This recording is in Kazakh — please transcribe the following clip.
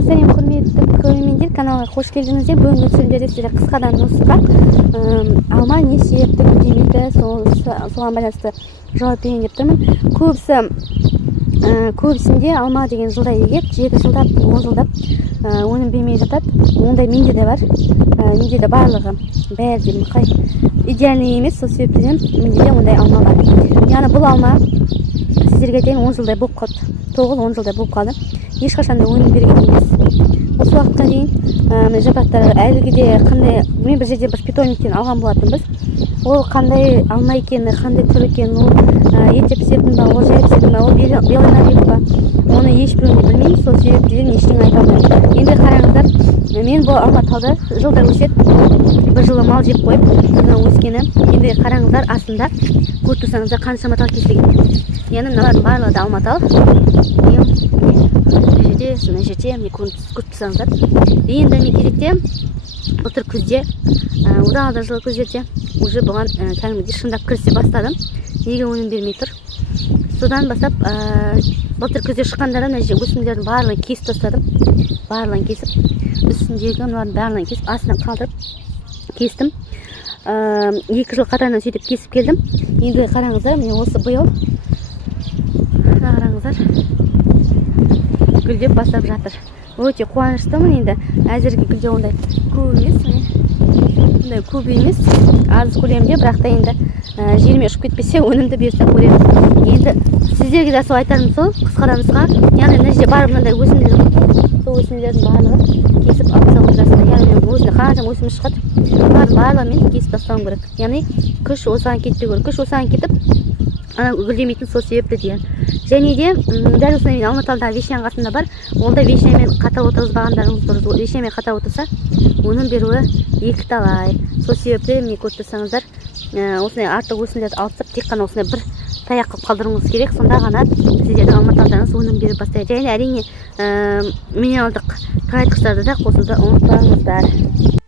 Сәлем құрметті көрермендер, каналға қош келдіңіздер. Бүгінгі сөздерде сіздерге қысқадан нұсқа алма не себепті гүлдемейді, соған байланысты жауап берейін деп тұрмын. Көбісінде алма деген жылда егер 7 жылдап 10 жылдап өнім бермей жатады. Ондай менде де бар. Менде де барлығы бәрі қай идеальный емес, сол себептен менде де ондай алма бар. Яғни бұл алма сіздерге дейін 10 жылдай болып қалды. 9-10 жылдай болып қалды. Ешқашан да өнім берген емес. Осы уақытқа дейін жапырақтары әлгіде қандай, мен бір жерде бір питомниктен алған болатынбыз. Ол қандай алма екені, қандай түр екені, ол ерте пісетін ба, ол жай пісетін ба, ол белый налив ба, оны ешбірін білмеймін. Сол себептен ештеңе айта алмаймын. Енді қараңыздар, мен бұл алма талды жылда өседі. Бір жылы мал жеп қойып, өскені. Енді қараңыздар, астында көріп тұрсаңыздар қаншама тал кесілген. Яғни мыналардың барлығы да алма тал. Мына жерде міне көріп тұрсаңыздар. Енді мен керекте былтыр күзде, одан алда жылы күздерде уже бұған кәдімгідей шындап кірісе бастадым. Неге өнім бермей тұр? Содан бастап былтыр күзде шыққандардан өсімдердің барлығын кесіп тастадым. Барлығын кесіп, үстіндегі мыналардың барлығын кесіп, астынан қалдырып кестім. 2 жыл қатарынан сөйтіп кесіп келдім. Енді қараңыздар, міне осы биыл қараңыздар, гүлдеп бастап жатыр. Өте қуаныштымын. Енді әзірге гүлде ондай көп емес, ондай көп емес, аз көлемде, бірақ та енді жеріме ұшып кетпесе өнімді берсе көреміз. Енді сіздерге де сол айтарым сол қысқадан нұсқа. Яғни мына жерде бар мынандай өсімдер, сол өсімдердің барлығын кесіп алып тастау жасында. Яғни өзіне қаншама өсім шығады, барлығын мен кесіп тастауым керек. Яғни күш осыған кетпеу керек. Күш осыған кетіп гүлдемейтін сол себепті деген. Және де дәл осындай мен Алматыда вишняның қасында бар. Ол да вишнямен қатар отырғызбағандарыңыз дұрыс. Вишнямен қатар отырса өнім беруі екі талай. Сол себепті міне көріп тұрсаңыздар, осындай артық өсімдерді алып тастап, тек қана осындай бір таяқ қылып қалдыруыңыз керек. Сонда ғана сіздердің алматыларыңыз өнім беріп бастайды. Және әрине минералдық тыңайтқыштарды да қосуды ұмытпаңыздар.